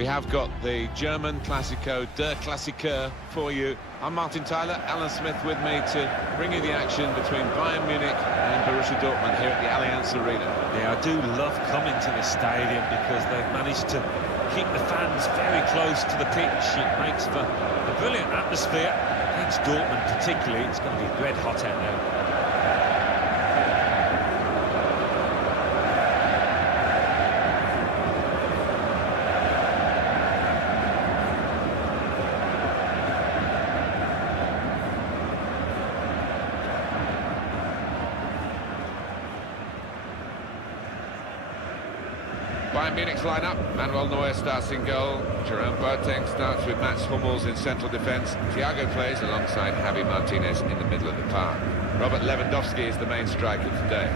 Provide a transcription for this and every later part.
We have got the German Classico, Der Klassiker, for you. I'm Martin Tyler, Alan Smith with me to bring you the action between Bayern Munich and Borussia Dortmund here at the Allianz Arena. Yeah, I do love coming to the stadium because they've managed to keep the fans very close to the pitch. It makes for a brilliant atmosphere. Against Dortmund particularly, it's going to be red hot out there. Bayern Munich's line-up. Manuel Neuer starts in goal. Jerome Boateng starts with Mats Hummels in central defence. Thiago plays alongside Javi Martinez in the middle of the park. Robert Lewandowski is the main striker today.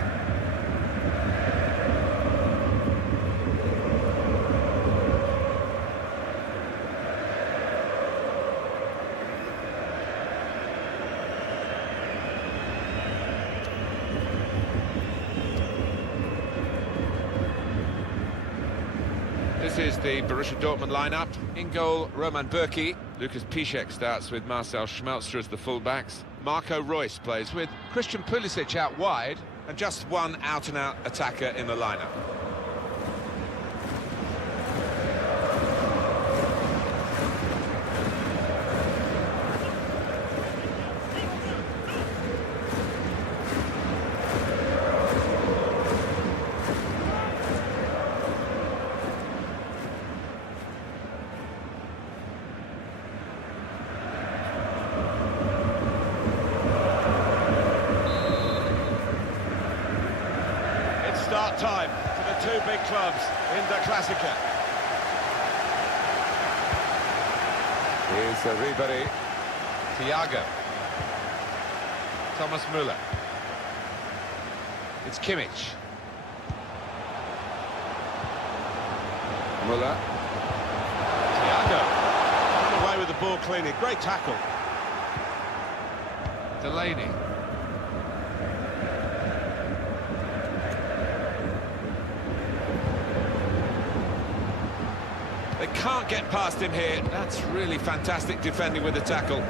This is the Borussia Dortmund lineup. In goal, Roman Bürki. Lucas Piszczek starts with Marcel Schmelzer as the fullbacks. Marco Reus plays with Christian Pulisic out wide, and just one out-and-out attacker in the lineup. Start time for the two big clubs in the Klassiker. Here's Ribéry, Thiago, Thomas Müller. It's Kimmich. Müller. Thiago. Got away with the ball cleanly. Great tackle. Delaney. They can't get past him here. That's really fantastic defending with the tackle.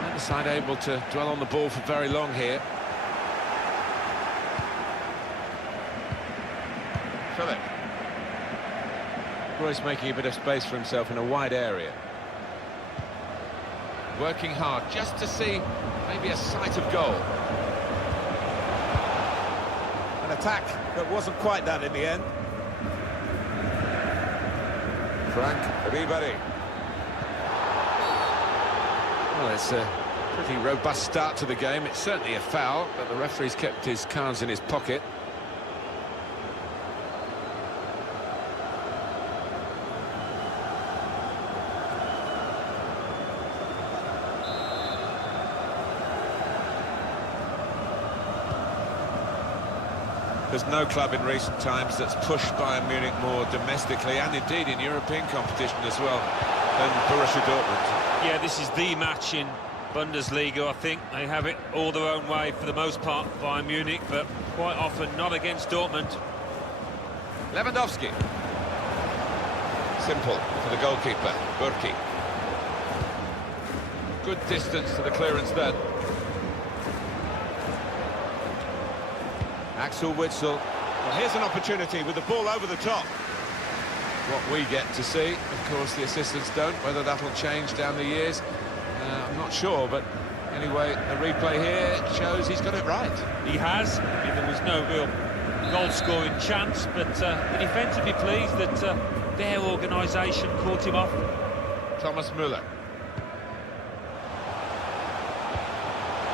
Neither side able to dwell on the ball for very long here. Philip. Royce making a bit of space for himself in a wide area. Working hard just to see maybe a sight of goal. An attack that wasn't quite that in the end. Frank Ribéry. Well, it's a pretty robust start to the game. It's certainly a foul, but the referee's kept his cards in his pocket. There's no club in recent times that's pushed Bayern Munich more domestically and indeed in European competition as well than Borussia Dortmund. Yeah, this is the match in Bundesliga, I think. They have it all their own way for the most part, Bayern Munich, but quite often not against Dortmund. Lewandowski. Simple for the goalkeeper, Bürki. Good distance to the clearance then. Axel Witsel. Well, here's an opportunity with the ball over the top. What we get to see, of course, the assistants don't. Whether that'll change down the years, I'm not sure. But anyway, the replay here shows he's got it right. He has. I mean, there was no real goal-scoring chance, but the defence would be pleased that their organisation caught him off. Thomas Müller.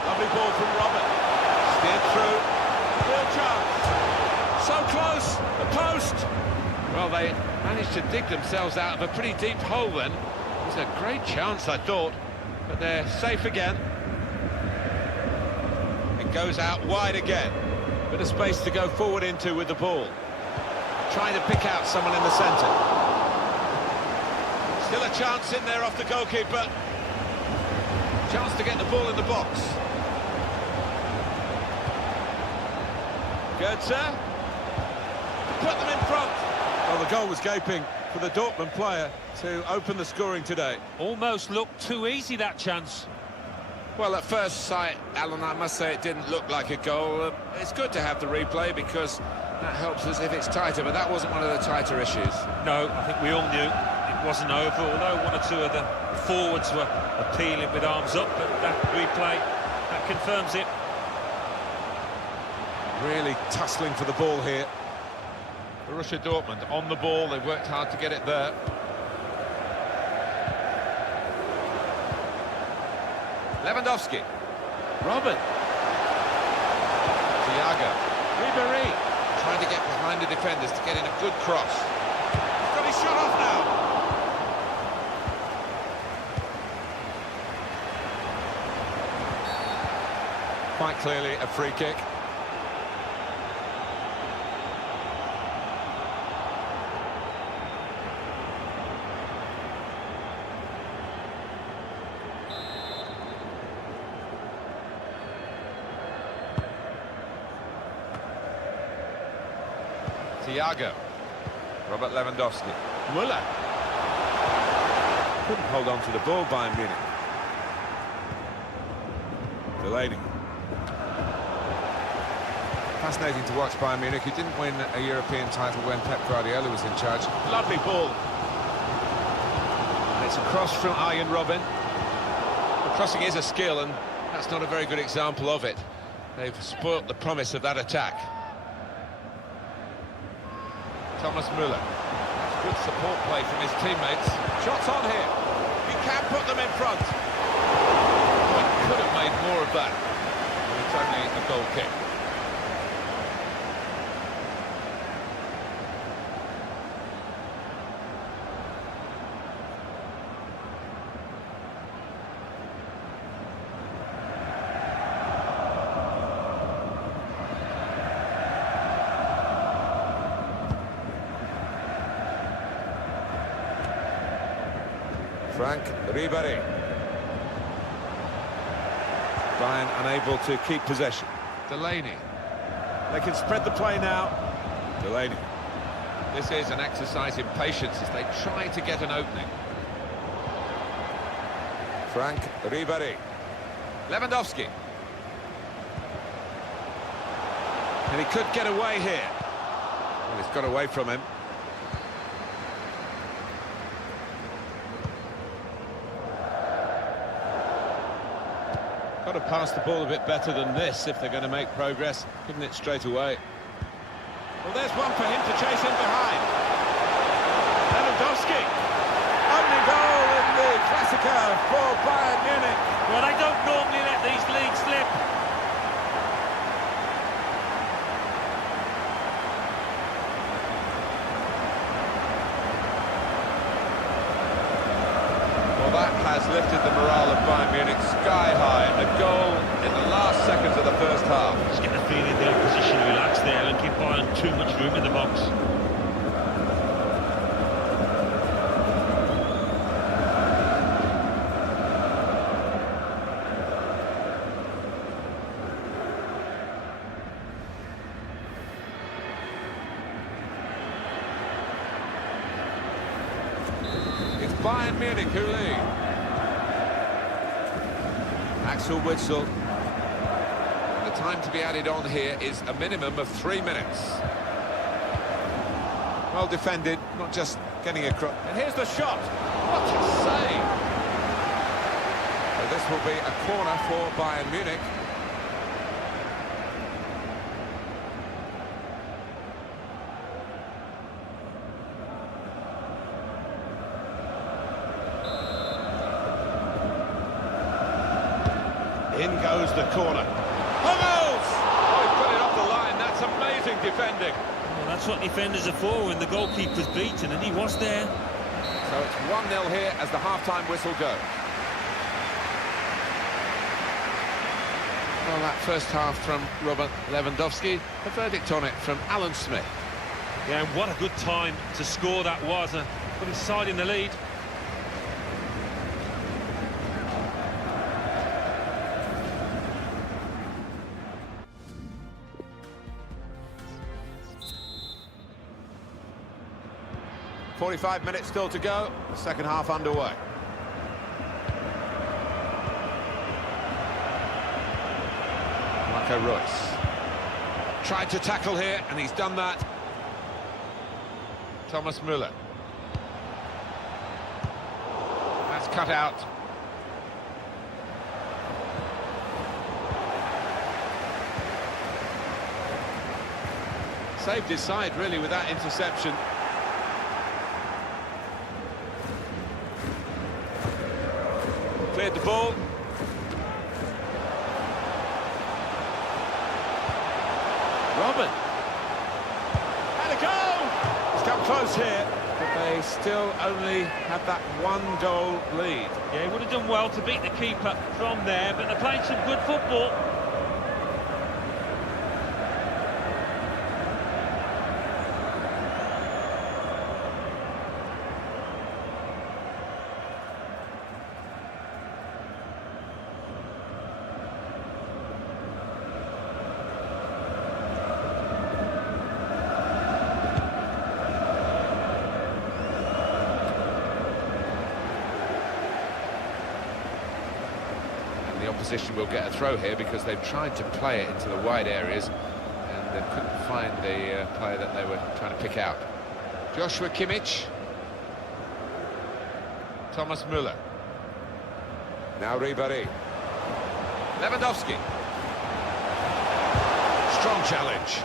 Lovely ball from Robert. Steered through. Real chance. So close. The post. Well, they managed to dig themselves out of a pretty deep hole then. It was a great chance, I thought, but they're safe again. It goes out wide again. Bit of space to go forward into with the ball. Trying to pick out someone in the centre. Still a chance in there off the goalkeeper. Chance to get the ball in the box. Goetze. Put them in front. Well, the goal was gaping for the Dortmund player to open the scoring today. Almost looked too easy, that chance. Well, at first sight, Alan, I must say it didn't look like a goal. It's good to have the replay because that helps us if it's tighter, but that wasn't one of the tighter issues. No, I think we all knew it wasn't over, although one or two of the forwards were appealing with arms up, but that replay, that confirms it. Really tussling for the ball here. Borussia Dortmund on the ball, they've worked hard to get it there. Lewandowski. Robin. Thiago. Ribéry. Trying to get behind the defenders to get in a good cross. He's got his shot off now. Quite clearly a free kick. Thiago. Robert Lewandowski. Müller. Couldn't hold on to the ball, Bayern Munich. Delaney. Fascinating to watch Bayern Munich. He didn't win a European title when Pep Guardiola was in charge. Lovely ball. And it's a cross from Arjen Robben. The crossing is a skill, and that's not a very good example of it. They've spoilt the promise of that attack. Thomas Müller. That's good support play from his teammates. Shots on here. He can put them in front. Oh, he could have made more of that. And it's only a goal kick. Frank Ribéry. Bayern unable to keep possession. Delaney. They can spread the play now. Delaney. This is an exercise in patience as they try to get an opening. Frank Ribéry. Lewandowski. And he could get away here. Well, he's got away from him. Got to pass the ball a bit better than this if they're going to make progress. Giving it straight away. Well, there's one for him to chase in behind. Lewandowski. Opening goal in the Klassiker for Bayern Munich. Well, they don't normally let these leads slip. That has lifted the morale of Bayern Munich sky high. A goal in the last seconds of the first half. Just get the feeling the opposition relaxed there and give Bayern too much room in the box. It's Bayern Munich who lead. Axel Witsel. The time to be added on here is a minimum of 3 minutes. Well defended, not just getting across. And here's the shot. What a save! So this will be a corner for Bayern Munich. In goes the corner. Hummels! Oh, he's put it off the line. That's amazing defending. Well, that's what defenders are for when the goalkeeper's beaten, and he was there. So it's 1-0 here as the half-time whistle goes. Well, that first half from Robert Lewandowski. A verdict on it from Alan Smith. Yeah, and what a good time to score that was. Put his side in the lead. 45 minutes still to go, second half underway. Marco Reus. Tried to tackle here, and he's done that. Thomas Müller. That's cut out. Saved his side, really, with that interception. Cleared the ball. Robin. And a goal! It's come close here, but they still only have that one-goal lead. Yeah, he would have done well to beat the keeper from there, but they're playing some good football. The opposition will get a throw here because they've tried to play it into the wide areas and they couldn't find the player that they were trying to pick out. Joshua Kimmich. Thomas Müller. Now Ribéry. Lewandowski. Strong challenge.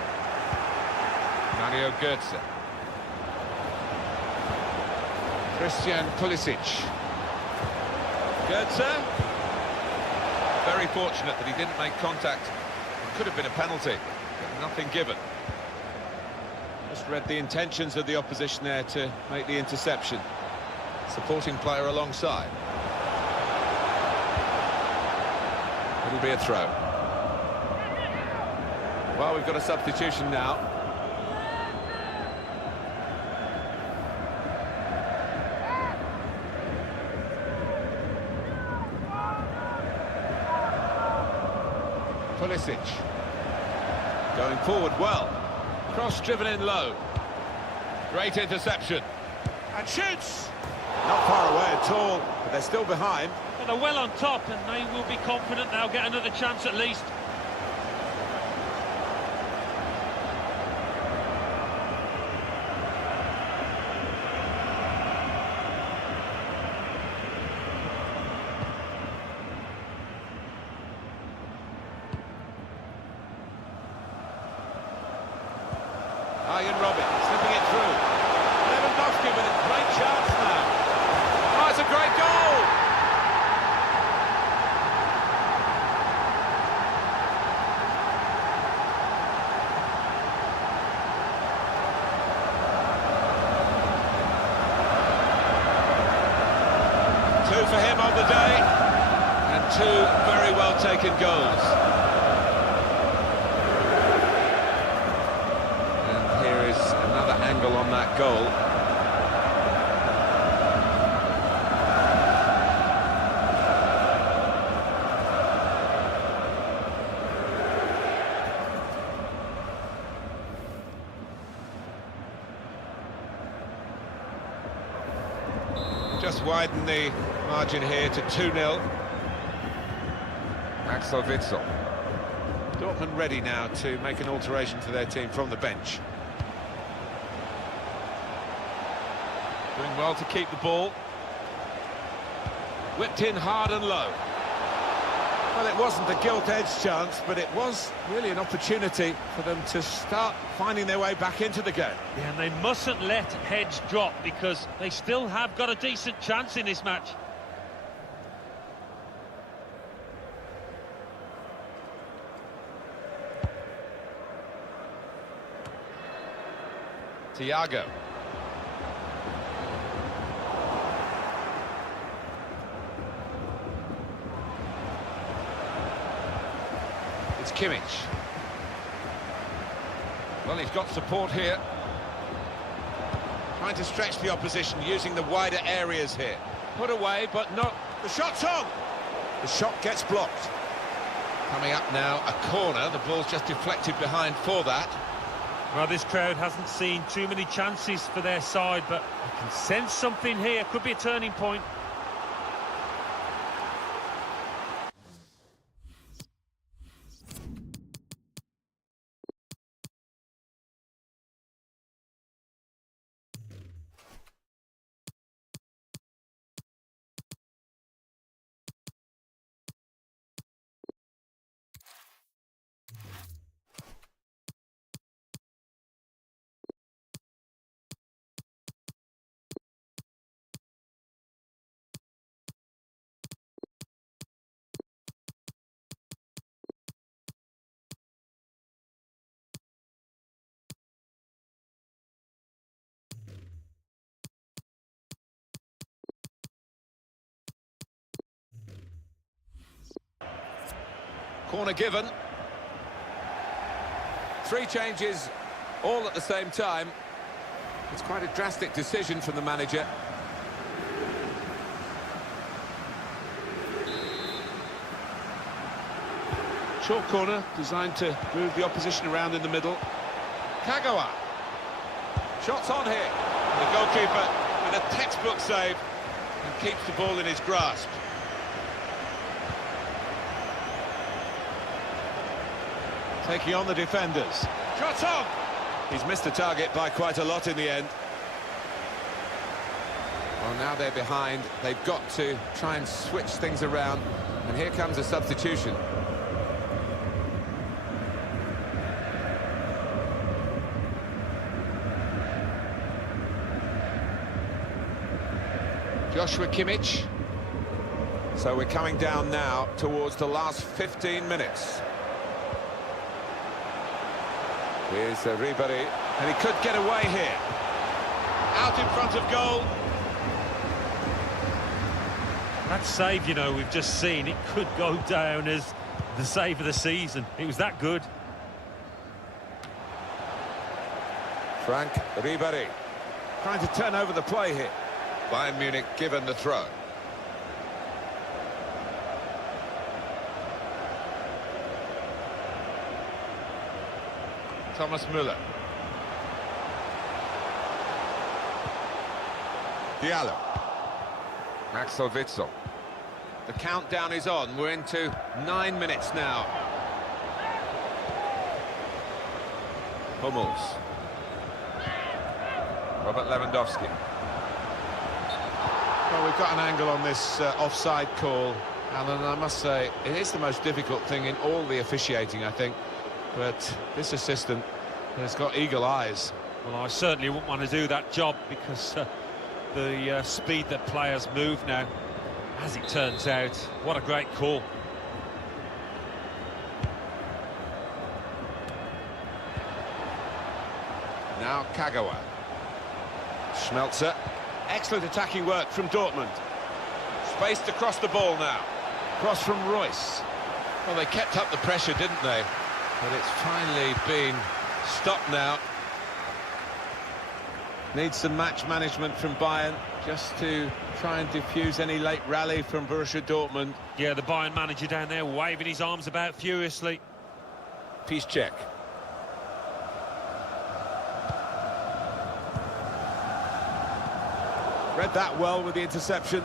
Mario Götze. Christian Pulisic. Götze. Very fortunate that he didn't make contact. It could have been a penalty, but nothing given. Just read the intentions of the opposition there to make the interception. Supporting player alongside. It'll be a throw. Well, we've got a substitution now. Pulisic. Going forward well. Cross driven in low. Great interception. And shoots! Not far away at all, but they're still behind. Well, they're well on top, and they will be confident they'll get another chance at least. Arjen Robben slipping it through. Lewandowski with a great chance now. Oh, it's a great goal! Two for him on the day, and two very well taken goals. Angle on that goal. Just widen the margin here to 2-0. Axel Witsel. Dortmund ready now to make an alteration to their team from the bench. Doing well to keep the ball. Whipped in hard and low. Well, it wasn't a gilt-edged chance, but it was really an opportunity for them to start finding their way back into the game. Yeah, and they mustn't let heads drop because they still have got a decent chance in this match. Thiago. It's Kimmich. Well, he's got support here. Trying to stretch the opposition, using the wider areas here. Put away, but not... The shot's on! The shot gets blocked. Coming up now, a corner. The ball's just deflected behind for that. Well, this crowd hasn't seen too many chances for their side, but I can sense something here. Could be a turning point. Corner given. 3 changes, all at the same time. It's quite a drastic decision from the manager. Short corner, designed to move the opposition around in the middle. Kagawa. Shots on here. And the goalkeeper with a textbook save and keeps the ball in his grasp. Taking on the defenders. Shot on! He's missed the target by quite a lot in the end. Well, now they're behind. They've got to try and switch things around. And here comes a substitution. Joshua Kimmich. So we're coming down now towards the last 15 minutes. Here's Ribéry, and he could get away here. Out in front of goal. That save, you know, we've just seen, it could go down as the save of the season. It was that good. Frank Ribéry trying to turn over the play here. Bayern Munich given the throw. Thomas Müller. Diallo. Axel Witsel. The countdown is on. We're into 9 minutes now. Hummels. Robert Lewandowski. Well, we've got an angle on this offside call, Alan, I must say, it is the most difficult thing in all the officiating, I think. But this assistant has got eagle eyes. Well, I certainly wouldn't want to do that job because the speed that players move now, as it turns out, what a great call. Now Kagawa. Schmelzer. Excellent attacking work from Dortmund. Spaced across the ball now. Cross from Royce. Well, they kept up the pressure, didn't they? But it's finally been stopped now. Needs some match management from Bayern just to try and diffuse any late rally from Borussia Dortmund. Yeah, the Bayern manager down there waving his arms about furiously. Piszczek. Read that well with the interception.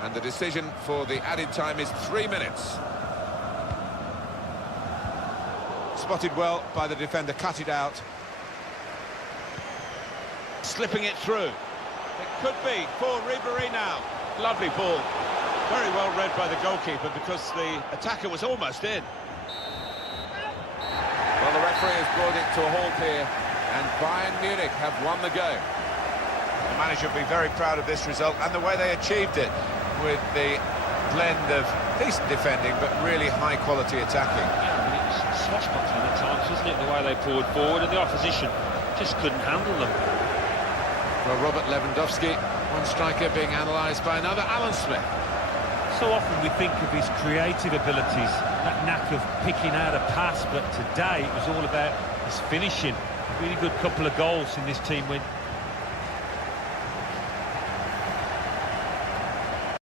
And the decision for the added time is 3 minutes. Spotted well by the defender, cut it out. Slipping it through. It could be for Ribéry now. Lovely ball. Very well read by the goalkeeper because the attacker was almost in. Well, the referee has brought it to a halt here, and Bayern Munich have won the game. The manager will be very proud of this result and the way they achieved it, with the blend of decent defending but really high-quality attacking. Yeah, I mean, it was swashbuckling at times, wasn't it, the way they poured forward, and the opposition just couldn't handle them. Well, Robert Lewandowski, one striker being analysed by another, Alan Smith. So often we think of his creative abilities, that knack of picking out a pass, but today it was all about his finishing. A really good couple of goals in this team win.